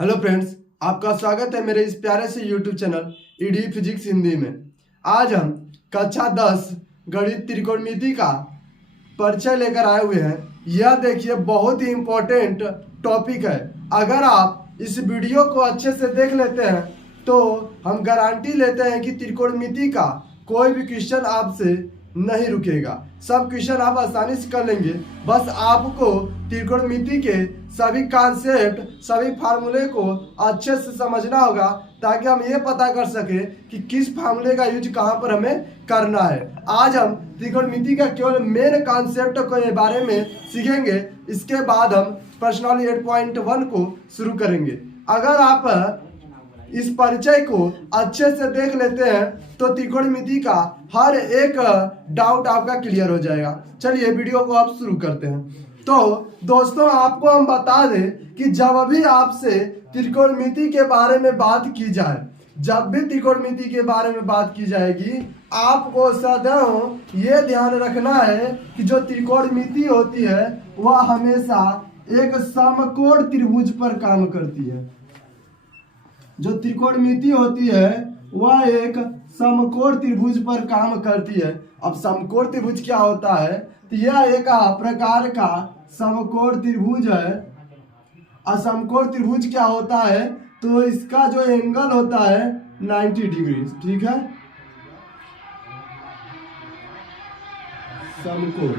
Hello friends, आपका स्वागत है मेरे इस प्यारे से YouTube channel ED physics Hindi में। आज हम कक्षा 10 गणित त्रिकोणमिति का परिचय लेकर आए हुए हैं। यह देखिए बहुत ही इम्पोर्टेंट टॉपिक है। अगर आप इस वीडियो को अच्छे से देख लेते हैं तो हम गारंटी लेते हैं कि त्रिकोणमिति का कोई भी क्वेश्चन आपसे नहीं रुकेगा। सब क्वेश्चन आप आसानी से कर लेंगे। बस आपको त्रिकोणमिति के सभी कॉन्सेप्ट, सभी फार्मूले को अच्छे से समझना होगा ताकि हम ये पता कर सके कि किस फार्मूले का यूज कहाँ पर हमें करना है। आज हम त्रिकोणमिति का केवल मेन कॉन्सेप्ट के बारे में सीखेंगे। इसके बाद हम पर्सनल 8.1 को शुरू करेंगे। अगर आप इस परिचय को अच्छे से देख लेते हैं तो त्रिकोणमिति का हर एक डाउट आपका क्लियर हो जाएगा। चलिए वीडियो को आप शुरू करते हैं। तो दोस्तों, आपको हम बता दें कि जब भी आपसे त्रिकोणमिति के बारे में बात की जाए, जब भी त्रिकोणमिति के बारे में बात की जाएगी, आपको सदैव ये ध्यान रखना है कि जो त्रिकोणमिति होती है वह हमेशा एक समकोण त्रिभुज पर काम करती है। जो त्रिकोणमिति होती है वह एक समकोण त्रिभुज पर काम करती है। अब समकोण त्रिभुज क्या होता है? तो यह एक प्रकार का समकोण त्रिभुज है। असमकोण त्रिभुज क्या होता है? तो इसका जो एंगल होता है 90 डिग्री। ठीक है, समकोण।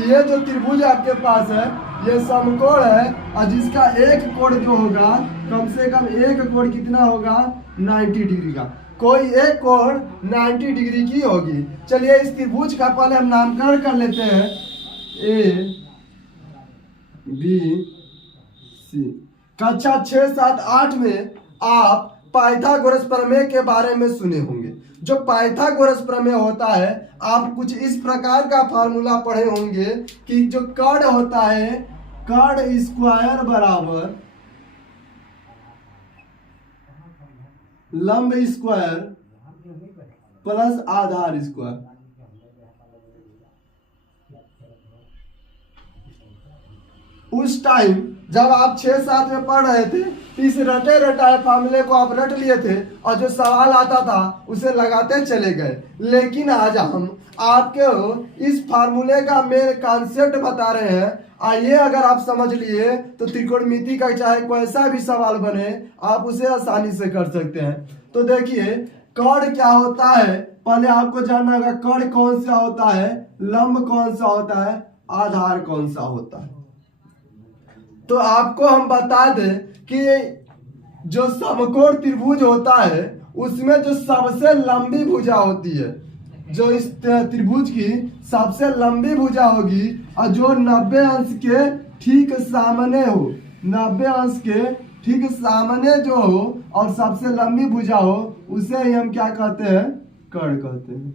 ये जो त्रिभुज आपके पास है ये समकोण है और जिसका एक कोण जो होगा, कम से कम एक कोण कितना होगा? 90 डिग्री का। कोई एक कोण 90 डिग्री की होगी। चलिए इस त्रिभुज का पहले हम नामकरण कर लेते हैं। A B C. कक्षा 6, 7, 8 में आप पाइथागोरस प्रमेय के बारे में सुने होंगे। जो पाइथागोरस प्रमेय होता है, आप कुछ इस प्रकार का फार्मूला पढ़े होंगे कि जो कर्ण होता है, कर्ण स्क्वायर बराबर लंब स्क्वायर प्लस आधार स्क्वायर। उस टाइम जब आप 6-7 में पढ़ रहे थे, इस रटे रटाए फार्मूले को आप रट लिए थे और जो सवाल आता था उसे लगाते चले गए। लेकिन आज हम आपके इस फार्मूले का मेन कॉन्सेप्ट बता रहे हैं। आइए, अगर आप समझ लिए तो त्रिकोणमिति का चाहे कैसा भी सवाल बने आप उसे आसानी से कर सकते हैं। तो देखिए, कर्ण क्या होता है पहले आपको जानना होगा। कर्ण कौन सा होता है, लंब कौन सा होता है, आधार कौन सा होता है। तो आपको हम बता दें कि जो समकोण त्रिभुज होता है उसमें जो सबसे लंबी भुजा होती है, जो इस त्रिभुज की सबसे लंबी भुजा होगी और जो 90 अंश के ठीक सामने हो, 90 अंश के ठीक सामने जो हो और सबसे लंबी भुजा हो, उसे ही हम क्या कहते हैं? कर्ण कहते हैं।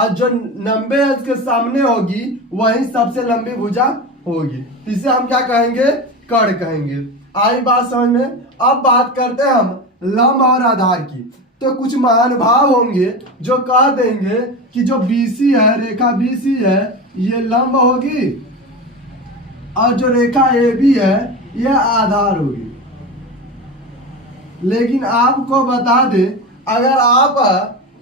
और जो 90 अंश के सामने होगी वही सबसे लंबी भुजा होगी, इसे हम क्या कहेंगे? कर्ण कहेंगे। आई बात समझ में? अब बात करते हैं हम लंब और आधार की। तो कुछ महानुभाव होंगे जो कह देंगे कि जो BC है, रेखा BC है, ये लंब होगी और जो रेखा AB है यह आधार होगी। लेकिन आपको बता दें, अगर आप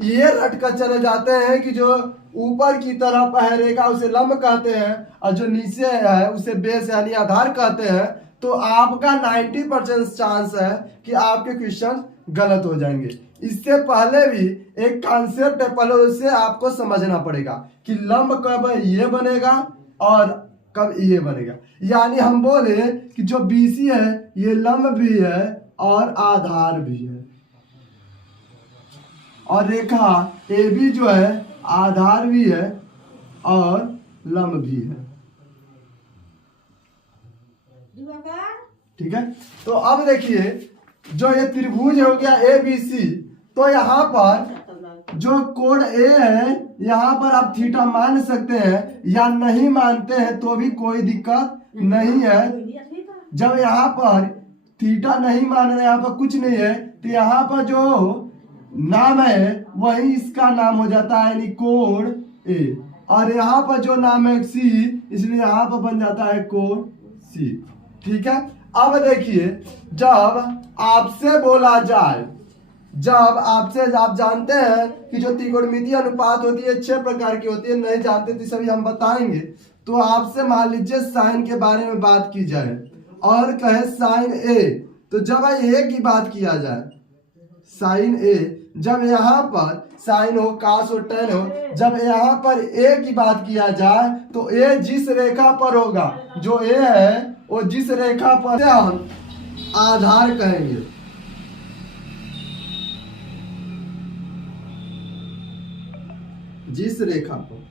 ये रट कर चले जाते हैं कि जो ऊपर की तरफ है रेखा उसे लंब कहते हैं और जो नीचे है उसे बेस यानी आधार कहते हैं, तो आपका 90% चांस है कि आपके क्वेश्चन गलत हो जाएंगे। इससे पहले भी एक कॉन्सेप्ट है, पहले उसे आपको समझना पड़ेगा कि लंब कब ये बनेगा और कब ये बनेगा। यानी हम बोले कि जो BC है ये लंब भी है और आधार भी है, और रेखा AB जो है आधार भी है और लंब भी है। ठीक है, तो अब देखिए, जो ये त्रिभुज हो गया ABC, तो यहाँ पर जो कोण A है यहाँ पर आप थीटा मान सकते हैं या नहीं मानते हैं तो भी कोई दिक्कत नहीं है। जब यहाँ पर थीटा नहीं मान रहे, यहाँ पर कुछ नहीं है, तो यहाँ पर जो नाम है वही इसका नाम हो जाता है, यानी कोण A। और यहाँ पर जो नाम है C, इसलिए यहाँ पर बन जाता है कोण C। ठीक है। अब देखिए, जब आपसे बोला जाए, जब आपसे, आप जानते हैं कि जो त्रिकोणमितीय अनुपात होती है 6 प्रकार की होती है, नहीं जानते तो सभी हम बताएंगे। तो आपसे मान लीजिए साइन के बारे में बात की जाए और कहे साइन ए, तो जब ए की बात किया जाए, साइन ए, जब यहाँ पर साइन हो, कास हो, टेन हो, जब यहाँ पर ए की बात किया जाए तो ए जिस रेखा पर होगा, जो ए है वो जिस रेखा पर हम आधार कहेंगे, जिस रेखा पर,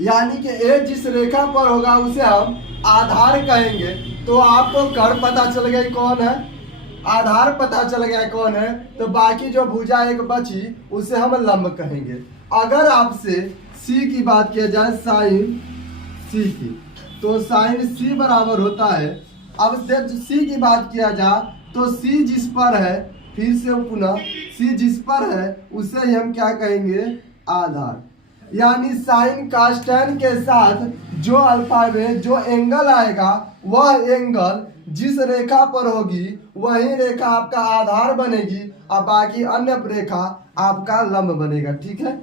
यानी कि ए जिस रेखा पर होगा उसे हम आधार कहेंगे। तो आपको कर पता चल गई कौन है, आधार पता चल गया कौन है, तो बाकी जो भुजा एक बची उसे हम लंब कहेंगे। अगर आपसे सी की बात किया जाए, साइन सी की, तो साइन सी बराबर होता है, अब जब सी की बात किया जाए तो सी जिस पर है, फिर से पुनः सी जिस पर है उसे ही हम क्या कहेंगे, आधार। यानी साइन कास टेन के साथ जो अल्फा में जो एंगल आएगा वह एंगल जिस रेखा पर होगी वही रेखा आपका आधार बनेगी और बाकी अन्य रेखा आपका लंब बनेगा। ठीक है,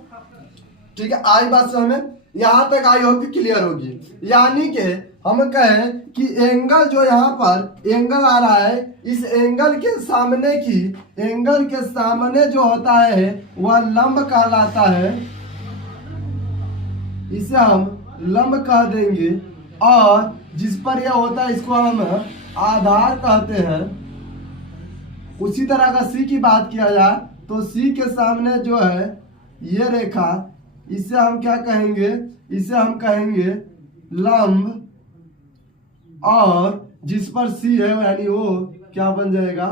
ठीक है, आई बात समझ में, यहाँ तक आई होगी, क्लियर होगी। यानी कि हम कहें कि एंगल जो यहाँ पर एंगल आ रहा है, इस एंगल के सामने की, एंगल के सामने जो होता है वह लंब कहलाता है, इसे हम लंब कह देंगे, और जिस पर यह होता है इसको हम आधार कहते हैं। उसी तरह का सी की बात किया जाए तो सी के सामने जो है ये रेखा, इसे हम क्या कहेंगे, इसे हम कहेंगे लंब, और जिस पर सी है यानी वो क्या बन जाएगा,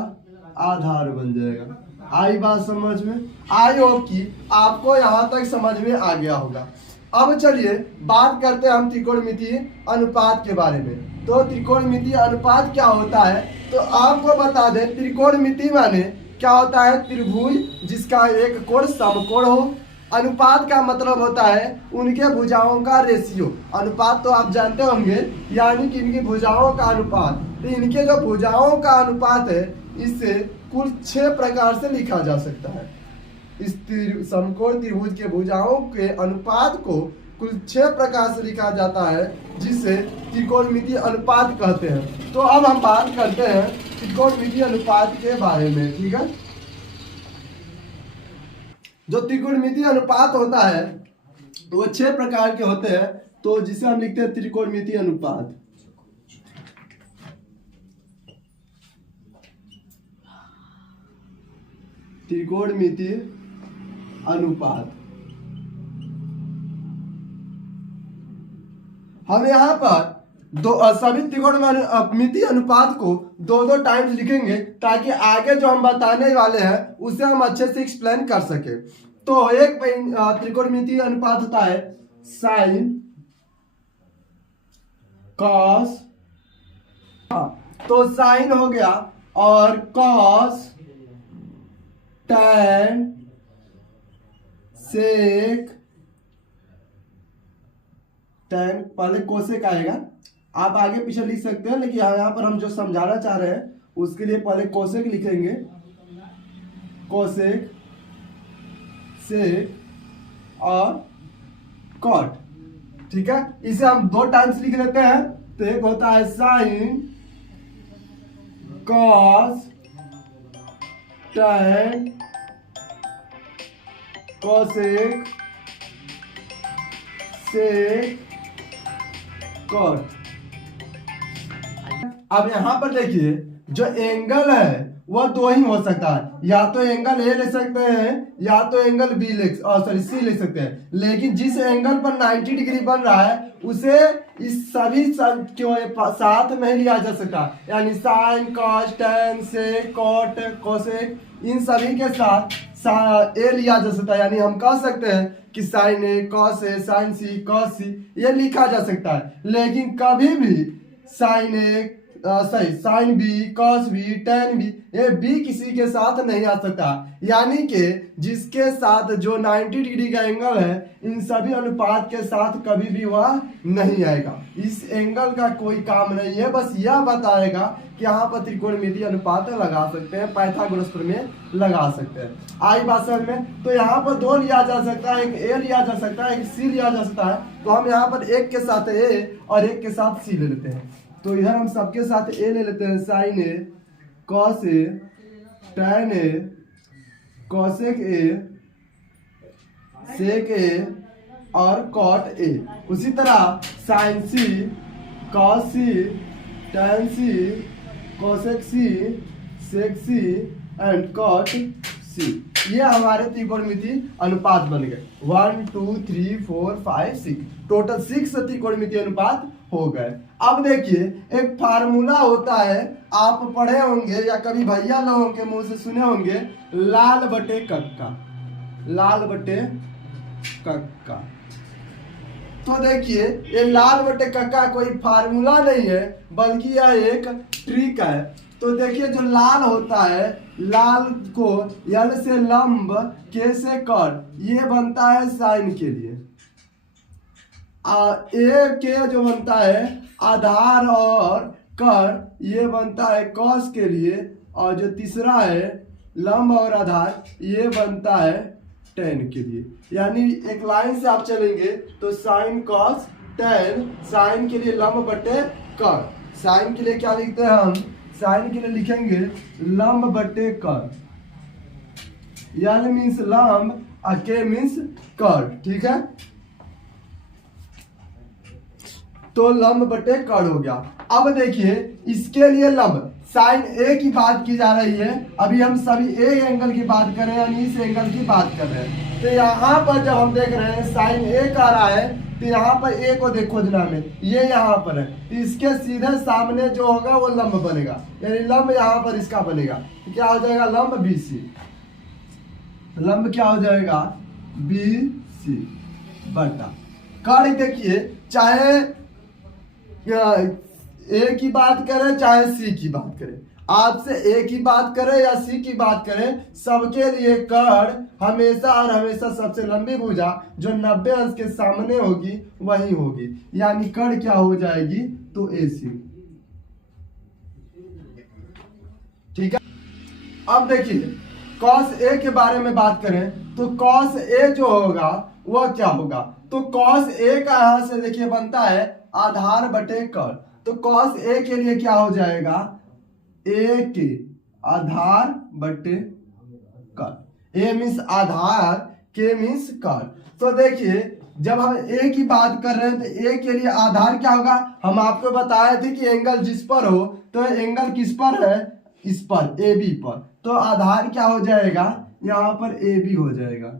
आधार बन जाएगा। आई बात समझ में, आई होप कि आपको यहाँ तक समझ में आ गया होगा। अब चलिए बात करते हैं हम त्रिकोणमितीय अनुपात के बारे में। तो त्रिकोणमितीय अनुपात क्या होता है, तो आपको बता दें, त्रिकोणमिति माने क्या होता है, त्रिभुज जिसका एक कोण समकोण हो। अनुपात का मतलब होता है उनके भुजाओं का रेशियो। अनुपात तो आप जानते होंगे, यानी कि इनकी भुजाओं का अनुपात। तो इनके जो भुजाओं का अनुपात है इसे कुल 6 प्रकार से लिखा जा सकता है। इस समकोण त्रिभुज के भुजाओं के अनुपात को कुल 6 प्रकार से लिखा जाता है, जिसे त्रिकोणमितीय अनुपात कहते हैं। तो अब हम बात करते हैं त्रिकोणमितीय अनुपात के बारे में। ठीक है, जो त्रिकोणमितीय अनुपात होता है वो 6 प्रकार के होते हैं, तो जिसे हम लिखते हैं त्रिकोणमितीय अनुपात। त्रिकोणमितीय अनुपात, हम यहाँ पर सभी त्रिकोणमितीय अनुपात को 2-2 टाइम्स लिखेंगे, ताकि आगे जो हम बताने वाले हैं उसे हम अच्छे से एक्सप्लेन कर सके। तो एक त्रिकोणमितीय अनुपात होता है साइन कॉस, तो साइन हो गया, और कॉस, टैन, सेक, टैन पहले कोसेक आएगा, आप आगे पीछे लिख सकते हैं, लेकिन यहाँ पर हम जो समझाना चाह रहे हैं उसके लिए पहले कोसेक लिखेंगे, कोसेक, सेक और कॉट। ठीक है, इसे हम 2 टाइम्स लिख लेते हैं। तो एक होता है sine cos tan cosec sec cot. अब यहां पर देखिए, जो एंगल है वह 2 ही हो सकता है, या तो एंगल ए ले सकते हैं या तो एंगल बी सी ले सकते हैं। लेकिन जिस एंगल पर 90 डिग्री बन रहा है उसे इस सभी के साथ नहीं लिया जा सकता, यानी sine cos tan sec cot cosec, इन सभी के साथ ए लिया जा सकता है। यानी हम कह सकते हैं कि sign A cos A sign C cos सी, ये लिखा जा सकता है। लेकिन कभी भी साइन ए सही sine B, cos B, tan B, ये बी किसी के साथ नहीं आ सकता। यानी कि जिसके साथ जो 90 डिग्री का एंगल है इन सभी अनुपात के साथ कभी भी वह नहीं आएगा। इस एंगल का कोई काम नहीं है, बस यह बताएगा कि यहाँ पर त्रिकोणमितीय अनुपात लगा सकते हैं, पाइथागोरस प्रमेय लगा सकते हैं। आई बात समझ में? तो यहाँ पर दो लिया जा सकता है, एक ए लिया जा सकता है, एक सी लिया जा सकता है। तो हम यहाँ पर एक के साथ ए और एक के साथ सी ले लेते हैं। तो इधर हम सबके साथ ए ले लेते हैं, sine A, cos A, tan A, cosec A, sec A और कॉट ए। उसी तरह sine C, cos C, tan C, cosec C, sec C and cot C. ये हमारे त्रिकोणमितीय अनुपात बन गए। 1 2 3 4 5 6, टोटल 6 त्रिकोणमितीय अनुपात हो गए। अब देखिए एक फार्मूला होता है, आप पढ़े होंगे या कभी भैया लोगों के मुंह से सुने होंगे, लाल बटे कक्का, लाल बटे कक्का। तो देखिए ये लाल बटे कक्का कोई फार्मूला नहीं है बल्कि यह एक ट्रिक है। तो देखिए जो लाल होता है, लाल को यल से लंब, के से कर, ये बनता है साइन के लिए। ए के जो बनता है आधार और कर, ये बनता है कॉस के लिए। और जो तीसरा है लंब और आधार, ये बनता है टेन के लिए। यानी एक लाइन से आप चलेंगे तो साइन कॉस टेन, साइन के लिए लंब बटे कर। साइन के लिए क्या लिखते हैं हम? साइन के लिए लिखेंगे लंब बटे कर। यल मीन्स लंब और के मीन्स कर। ठीक है, तो लंब बटे कर हो गया। अब देखिए इसके लिए लंब साइन ए की बात की जा रही है। अभी हम सभी ए एंगल की बात कर रहे हैं, यानी इस एंगल की बात कर रहे हैं। तो यहाँ पर जब हम देख रहे हैं साइन ए का रहा है, तो यहाँ पर ए को देखो जना में, ये यहाँ पर है, तो इसके सीधे सामने जो होगा वो लंब बनेगा, यानी लंब यहाँ पर इसका बनेगा। तो क्या हो जाएगा? लंब बी सी। लंब क्या हो जाएगा? बी सी बटा कर। देखिए चाहे ए की बात करें चाहे सी की बात करें, आपसे ए की बात करें या सी की बात करें, सबके लिए कर हमेशा और हमेशा सबसे लंबी भुजा जो 90 अंश के सामने होगी वही होगी। यानी कर क्या हो जाएगी? तो ए सी। ठीक है, अब देखिए कॉस ए के बारे में बात करें तो कॉस ए जो होगा वह क्या होगा? तो कॉस ए का यहां से देखिए बनता है आधार बटे कर। तो कॉस ए के लिए क्या हो जाएगा? ए के आधार बटे कर। ए मीन्स आधार, के मीन्स कर। तो देखिए जब हम ए की बात कर रहे हैं तो ए के लिए आधार क्या होगा? हम आपको बताए थे कि एंगल जिस पर हो, तो एंगल किस पर है? इस पर, ए बी पर। तो आधार क्या हो जाएगा? यहाँ पर ए बी हो जाएगा।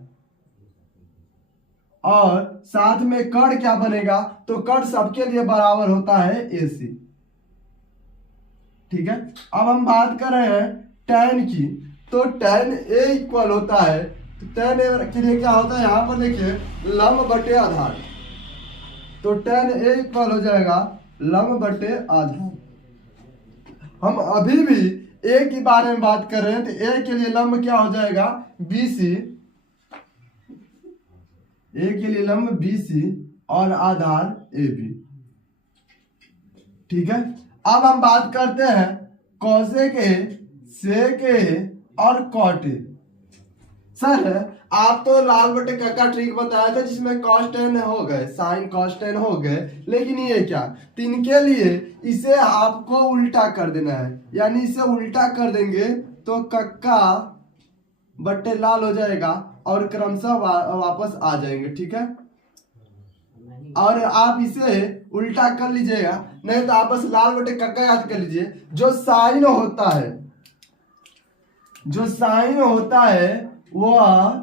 और साथ में कर क्या बनेगा? तो कर सबके लिए बराबर होता है ए सी। ठीक है, अब हम बात कर रहे हैं tan की। तो tan ए इक्वल होता है, तो tan ए के लिए क्या होता है? यहाँ पर देखिए लंब बटे आधार। तो tan ए इक्वल हो जाएगा लंब बटे आधार। हम अभी भी ए के बारे में बात कर रहे हैं, तो ए के लिए लंब क्या हो जाएगा? B C. ए के लिए लंब बी सी और आधार ए बी। ठीक है, अब हम बात करते हैं कॉसेक ए, सेक ए और कॉट ए। सर आप तो लाल बटे का ट्रिक बताया था जिसमें कॉस टेन हो गए, साइन कॉस टेन हो गए, लेकिन ये क्या? तो इनके लिए इसे आपको उल्टा कर देना है। यानी इसे उल्टा कर देंगे तो कक्का बट्टे लाल हो जाएगा और क्रमशः वापस आ जाएंगे। ठीक है, और आप इसे उल्टा कर लीजिएगा, नहीं तो आप बस लाल बटे कक्का याद कर लीजिए। जो साइन होता है, जो साइन होता है वह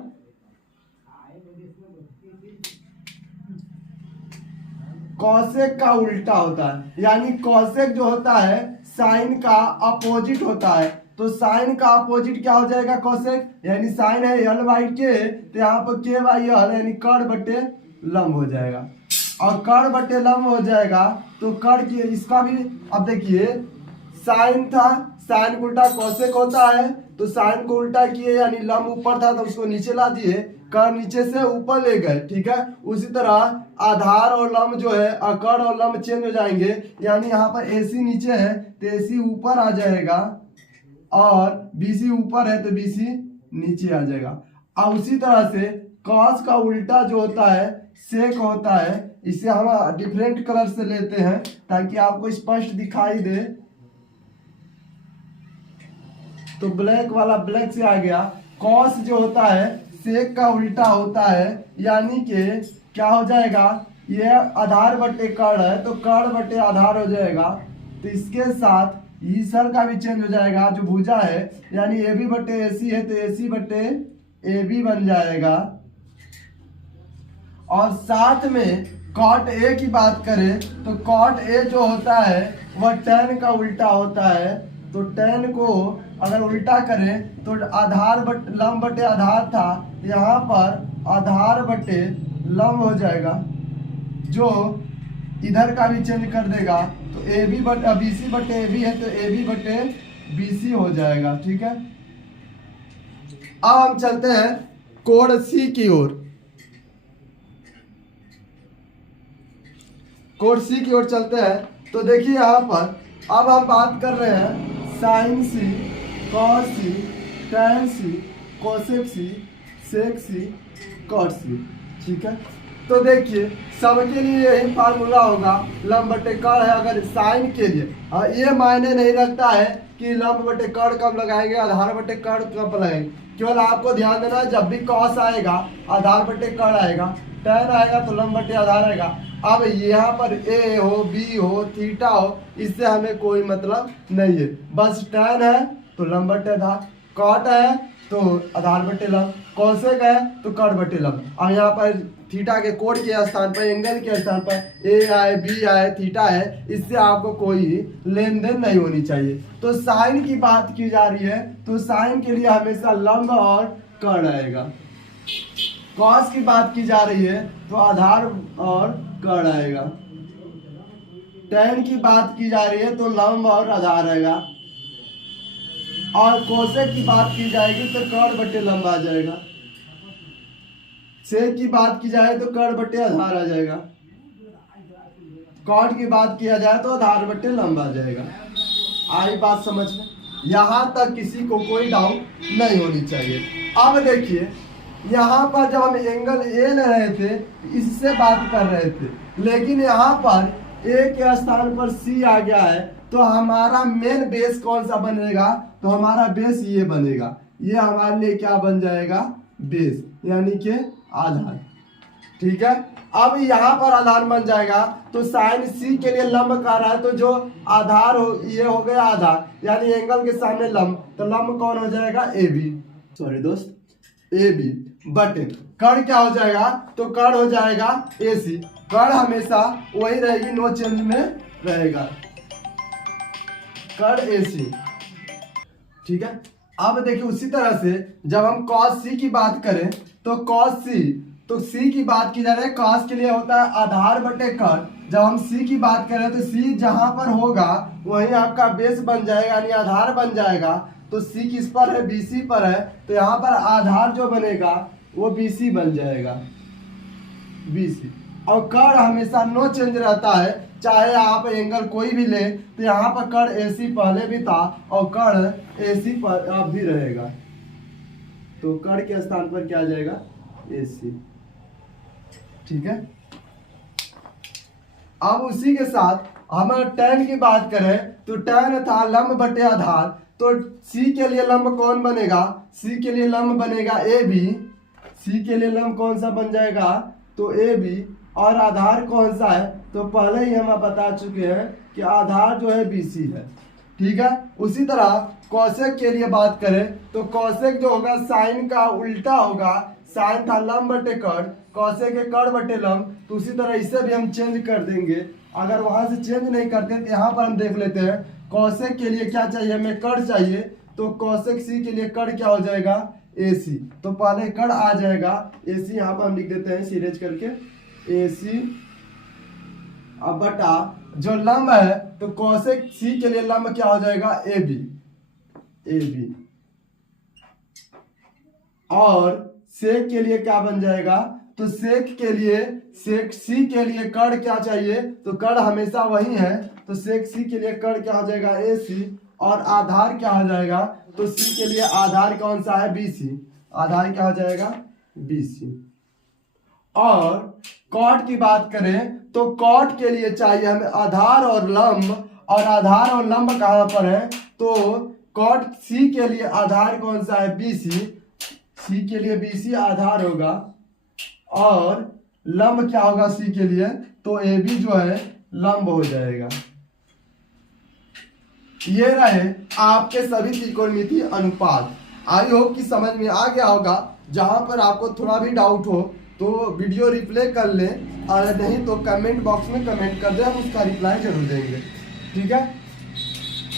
कॉसेक का उल्टा होता है। यानी कॉसेक जो होता है साइन का अपोजिट होता है। तो साइन का अपोजिट क्या हो जाएगा? कॉसेक। यानी साइन है यल बाई के, तो यहाँ पर के बाई यल, यानी कर बटे लंब हो जाएगा। और कर बटे लंब हो जाएगा तो कर की इसका भी, अब देखिए साइन था, साइन को उल्टा कोसेक होता है, तो साइन को उल्टा किए यानी लंब ऊपर था तो उसको नीचे ला दिए, कर्ण नीचे से ऊपर ले गए। ठीक है, उसी तरह आधार और लंब जो है कर्ण और लंब चेंज हो जाएंगे, यानी यहाँ पर AC नीचे है तो AC ऊपर आ जाएगा और BC ऊपर है तो BC नीचे आ जाएगा। अब उसी तरह से कॉस का उल्टा जो होता है सेक होता है, इसे हम डिफरेंट कलर से लेते हैं ताकि आपको स्पष्ट दिखाई दे। तो ब्लैक वाला ब्लैक से आ गया। कॉस जो होता है सेक का उल्टा होता है, यानी कि क्या हो जाएगा, ये आधार बटे कर्ण है तो कर्ण बटे आधार हो जाएगा, तो इसके साथ ईसर का भी चेंज हो जाएगा जो भुजा है, यानी AB बटे AC है तो AC बटे AB बन जाएगा। और साथ में कॉट A की बात करें तो कॉट A जो होता है वह tan का उल्टा होता है, तो tan को अगर उल्टा करें तो आधार बटे लंब बटे आधार था, यहाँ पर आधार बटे लंब हो जाएगा जो इधर का भी चेंज कर देगा, तो AB बटे BC बटे AB है तो AB बटे BC हो जाएगा। ठीक है, अब हम चलते हैं कोण C की ओर। कोण C की ओर चलते हैं तो देखिए यहाँ पर अब हम बात कर रहे हैं sine C, cos C, tan C, cosec C, sec C, cot C। ठीक है, तो देखिए सबके लिए यही फार्मूला होगा, लंब बटे कर्ण है अगर साइन के लिए, और ये मायने नहीं रखता है कि लंब बटे कर्ण कब लगाएंगे आधार बटे कर्ण कब लगाएंगे, केवल आपको ध्यान देना जब भी कॉस आएगा आधार बटे कर्ण आएगा, tan आएगा तो लंब बटे आधार आएगा। अब यहाँ पर A हो B हो थीटा हो इससे हमें कोई मतलब नहीं है, बस tan है तो लंब बटे आधार, कॉट है तो आधार बटे लंब, कोसेक है तो कर्ण बटे लंब। अब यहाँ पर थीटा के कोण के स्थान पर एंगल के स्थान पर A आए B आए थीटा है, इससे आपको कोई लेन देन नहीं होनी चाहिए। तो साइन की बात की जा रही है तो साइन के लिए हमेशा लंब और कर्ण आएगा। कॉस की बात की जा रही है तो आधार और कर्ण आएगा। tan की बात की जा रही है तो लंब और आधार आएगा, और कोसेक की बात की जाएगी तो कर्ण बटे लंब आ जाएगा। सेक की बात की जाए तो कर्ण बटे आधार आ जाएगा। कॉट की बात किया जाए तो आधार बटे लंब आ जाएगा। आई बात समझ में, यहाँ तक किसी को कोई डाउट नहीं होनी चाहिए। अब देखिए यहाँ पर जब हम एंगल A ले रहे थे इससे बात कर रहे थे, लेकिन यहाँ पर A के स्थान पर C आ गया है तो हमारा मेन बेस कौन सा बनेगा, तो हमारा बेस ये बनेगा, ये हमारे लिए क्या बन जाएगा, बेस यानी कि आधार। ठीक है, अब यहाँ पर आधार बन जाएगा तो साइन C के लिए लंब कह रहा है तो जो आधार हो ये हो गया आधार, यानी एंगल के सामने लंब, तो लंब कौन हो जाएगा AB, सॉरी दोस्त AB बटे कर्ण क्या हो जाएगा, तो कर्ण हो जाएगा AC, कर्ण हमेशा वही रहेगी, नो चेंज में रहेगा, कर्ण AC। ठीक है, अब देखिए उसी तरह से जब हम cos C की बात करें तो cos C, तो C की बात की जा रही है, cos के लिए होता है आधार बटे कर्ण, जब हम C की बात करें तो C जहां पर होगा वही आपका बेस बन जाएगा यानी आधार बन जाएगा। तो C किस पर है, BC पर है, तो यहाँ पर आधार जो बनेगा वो BC बन जाएगा, BC। और कर्ण हमेशा नो चेंज रहता है, चाहे आप एंगल कोई भी ले, तो यहाँ पर कर्ण AC पहले भी था और कर्ण AC पर अब भी रहेगा, तो कर्ण के स्थान पर क्या आ जाएगा, AC। ठीक है, अब उसी के साथ हम tan की बात करें तो tan था लंब बटे आधार, तो C के लिए लंब कौन बनेगा, C के लिए लंब बनेगा AB, C के लिए लंब कौन सा बन जाएगा, तो AB, और आधार कौन सा है, तो पहले ही हम बता चुके हैं कि आधार जो है BC है। ठीक है, उसी तरह कोसेक के लिए बात करें तो कोसेक जो होगा साइन का उल्टा होगा, साइन था लंब बटे कर्ण, कोसेक है कर्ण बटे लंब, तो उसी तरह इसे भी हम चेंज कर देंगे। अगर वहां से चेंज नहीं करते तो यहाँ पर हम देख लेते हैं कोसेक के लिए क्या चाहिए, हमें कर्ण चाहिए, तो कोसेक C के लिए कर्ण क्या हो जाएगा, AC, तो पहले कर्ण आ जाएगा AC, यहाँ पर हम लिख देते हैं सीरेज करके AC अब बटा जो लंब है तो कोसेक सी के लिए लंब क्या हो जाएगा, ए बी, ए बी। और सेक के लिए क्या बन जाएगा, तो सेक के लिए, सेक सी के लिए कर्ण क्या चाहिए, तो कर्ण हमेशा वही है, तो सेक सी के लिए कर्ण क्या हो जाएगा, ए सी। और आधार क्या हो जाएगा, तो सी के लिए आधार कौन सा है, बी सी, आधार क्या हो जाएगा, बी सी। और कॉट की बात करें तो कॉट के लिए चाहिए हमें आधार और लंब, और आधार और लंब कहां पर है, तो कॉट सी के लिए आधार कौन सा है, बी सी, सी के लिए बी सी आधार होगा, और लंब क्या होगा सी के लिए, तो ए बी जो है लंब हो जाएगा। ये रहे आपके सभी त्रिकोणमितीय अनुपात। आई होप कि समझ में आ गया होगा। जहां पर आपको थोड़ा भी डाउट हो तो वीडियो रिप्ले कर ले, और नहीं तो कमेंट बॉक्स में कमेंट कर दे, हम उसका रिप्लाई जरूर देंगे। ठीक है,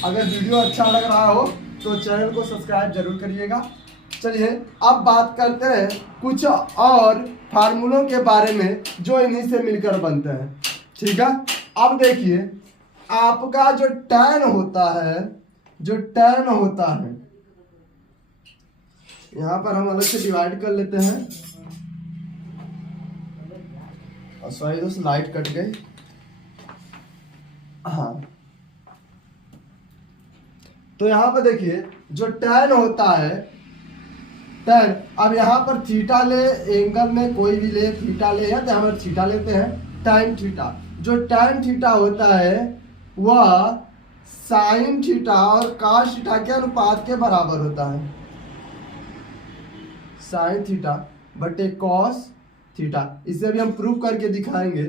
अगर वीडियो अच्छा लग रहा हो तो चैनल को सब्सक्राइब जरूर करिएगा। चलिए अब बात करते हैं कुछ और फार्मूलों के बारे में जो इन्हीं से मिलकर बनते हैं। ठीक है, अब देखिए आपका जो टैन होता है, जो टैन होता है, यहां पर हम अलग से डिवाइड कर लेते हैं। सॉरी दोस्त, लाइट कट गई। हाँ, तो यहां पर देखिए जो टैन होता है, टैन, अब यहाँ पर थीटा ले, एंगल में कोई भी ले, थीटा ले, तो यहाँ पर थीटा लेते हैं, टाइम थीटा। जो टाइम थीटा होता है वह साइन थीटा और कॉस थीटा के अनुपात के बराबर होता है, साइन थीटा बटे कॉस थीटा। इसे भी हम प्रूव करके दिखाएंगे।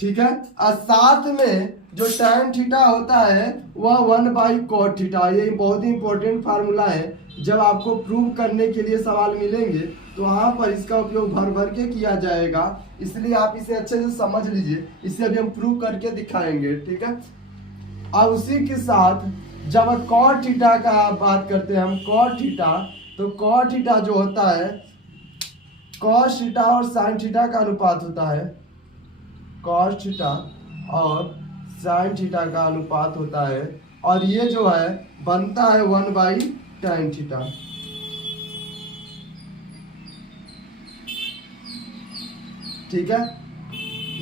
ठीक है, और साथ में जो tan थीटा होता है वह 1/cot थीटा। ये बहुत ही इंपॉर्टेंट फार्मूला है, जब आपको प्रूव करने के लिए सवाल मिलेंगे तो वहां पर इसका उपयोग भर भर के किया जाएगा, इसलिए आप इसे अच्छे से समझ लीजिए। इसे अभी हम प्रूव करके दिखाएंगे। ठीक है, और उसी के साथ जब cot थीटा का बात करते हैं हम, cot थीटा, तो cot थीटा जो होता है cos थीटा और sin थीटा का अनुपात होता है, cos थीटा और sin थीटा का अनुपात होता है, और ये जो है बनता है 1/tan थीटा। ठीक है,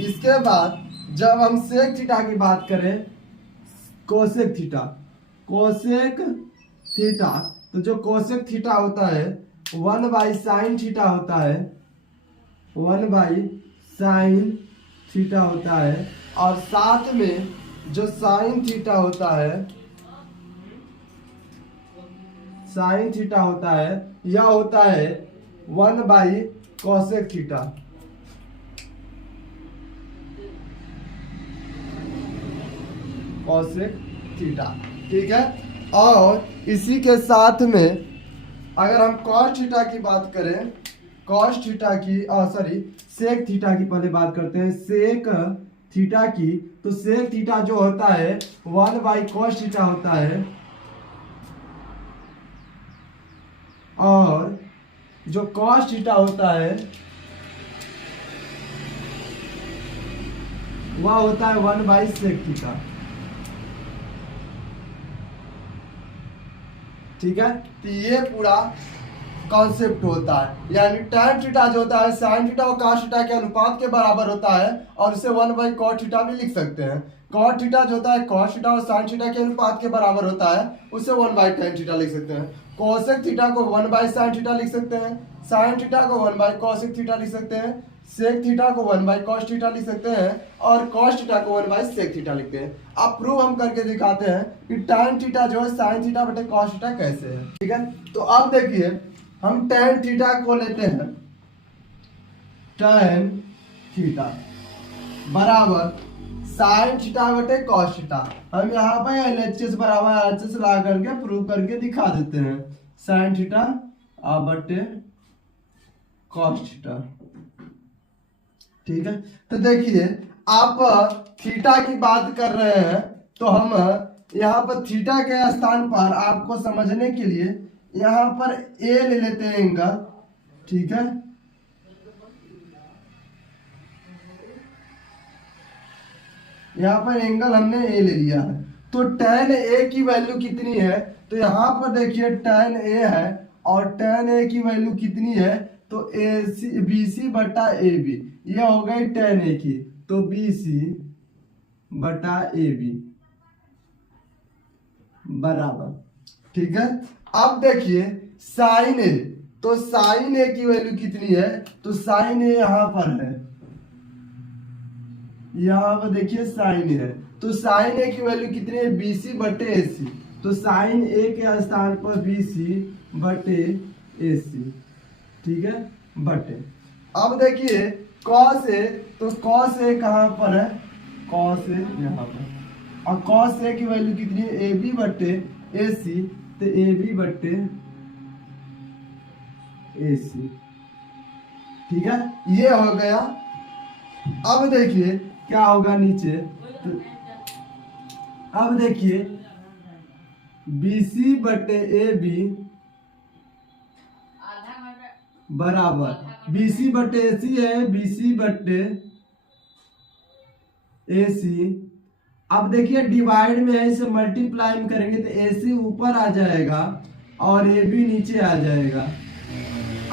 इसके बाद जब हम सेक थीटा की बात करें, कोसेक थीटा, कोसेक थीटा, तो जो कोसेक थीटा होता है 1/sin थीटा होता है, 1/sin थीटा होता है, और साथ में जो साइन थीटा होता है, साइन थीटा होता है, यह होता है 1/कोसेक थीटा। Cosec theta. ठीक है, और इसी के साथ में अगर हम cos थीटा की बात करें, cos थीटा की, सॉरी सेक थीटा की पहले बात करते हैं, सेक थीटा की, तो सेक थीटा जो होता है 1/cos थीटा होता है, और जो cos थीटा होता है वह होता है 1/sec थीटा। ठीक है, तो ये पूरा कॉन्सेप्ट होता है, यानी tan थीटा जो होता है sin थीटा और cos थीटा के अनुपात के बराबर होता है, और इसे 1/cot थीटा भी लिख सकते हैं। cot थीटा जो होता है cos थीटा और sin थीटा के अनुपात के बराबर होता है, उसे 1/tan थीटा लिख सकते हैं। cosec थीटा को 1/sin थीटा लिख सकते हैं, sin थीटा को 1/cosec थीटा लिख सकते हैं, sec थीटा को 1/cos थीटा लिख सकते हैं, और cos थीटा को 1/sec थीटा लिखते हैं। अब प्रूव हम करके दिखाते हैं कि tan थीटा जो है sin थीटा बटे cos थीटा कैसे है। ठीक है, तो अब देखिए हम tan थीटा को लेते हैं, tan थीटा बराबर sin थीटा बटे cos थीटा। हम यहाँ पर LHS बराबर RHS ला करके प्रूव करके दिखा देते हैं, sin थीटा बटे cos थीटा। ठीक है, तो देखिए आप थीटा की बात कर रहे हैं, तो हम यहाँ पर थीटा के स्थान पर आपको समझने के लिए यहाँ पर ए ले लेते हैं एंगल। ठीक है, यहाँ पर एंगल हमने ए ले लिया है, तो tan ए की वैल्यू कितनी है, तो यहाँ पर देखिए tan ए है और tan ए की वैल्यू कितनी है, तो बी सी बटा ए बी, ये हो गई tan ए की, तो बी सी बटा ए बी बराबर, ठीक है। अब देखिए साइन ए, तो साइन ए की वैल्यू कितनी है, तो साइन ए यहां पर है, यहां पर देखिए साइन ए है, तो साइन ए की वैल्यू कितनी है, बी सी बटे ए सी, तो साइन ए के स्थान पर बी सी बटे ए सी, ठीक है, बटे। अब देखिए कॉस ए, तो कॉस ए कहां पर है, कॉस ए यहाँ पर, और कॉस ए की वैल्यू कितनी है, ए बी बटे ए सी, तो ए बी बटे ए सी, ठीक है, ये हो गया। अब देखिए क्या होगा नीचे, तो अब देखिए बी सी बटे ए बी बराबर बी सी बटे ए सी है, बी सी बटे ए सी। अब देखिए डिवाइड में है, इसे मल्टीप्लाई करेंगे तो ए सी ऊपर आ जाएगा और ए बी नीचे आ जाएगा,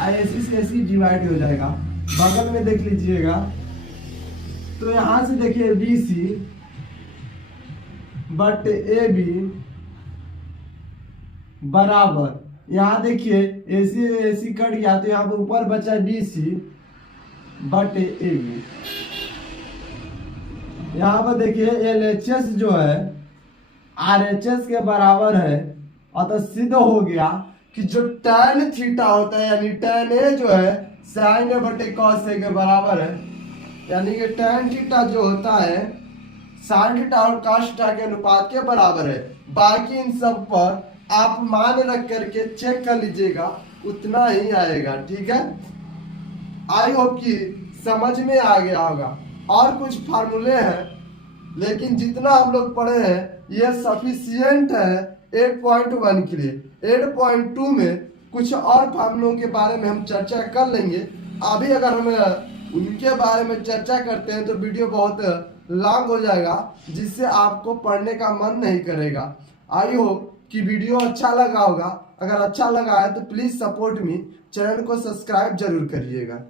ए सी से ए सी डिवाइड हो जाएगा। बगल में देख लीजिएगा, तो यहां से देखिए बी सी बटे ए बी बराबर, यहाँ देखिए ए सी कट गया, तो यहाँ पर ऊपर बचा बी सी बटे ए बी। यहाँ पर देखिए LHS जो है RHS के बराबर है, अतः सिद्ध हो गया कि जो tan थीटा होता है, यानी tan ए जो है sin ए बटे cos ए के बराबर है, यानी कि tan थीटा जो होता है sin थीटा और cos थीटा के अनुपात के बराबर है। बाकी इन सब पर आप मान रख करके चेक कर लीजिएगा, उतना ही आएगा, ठीक है। आई होप कि समझ में आ गया होगा। और कुछ फार्मूले हैं, लेकिन जितना हम लोग पढ़े हैं ये सफिशिएंट है 8.1 के लिए। 8.2 में कुछ और फार्मूलों के बारे में हम चर्चा कर लेंगे। अभी अगर हम उनके बारे में चर्चा करते हैं तो वीडियो बहुत लॉन्ग हो जाएगा, जिससे आपको पढ़ने का मन नहीं करेगा। आई होप कि वीडियो अच्छा लगा होगा। अगर अच्छा लगा है तो प्लीज सपोर्ट मी, चैनल को सब्सक्राइब जरूर करिएगा।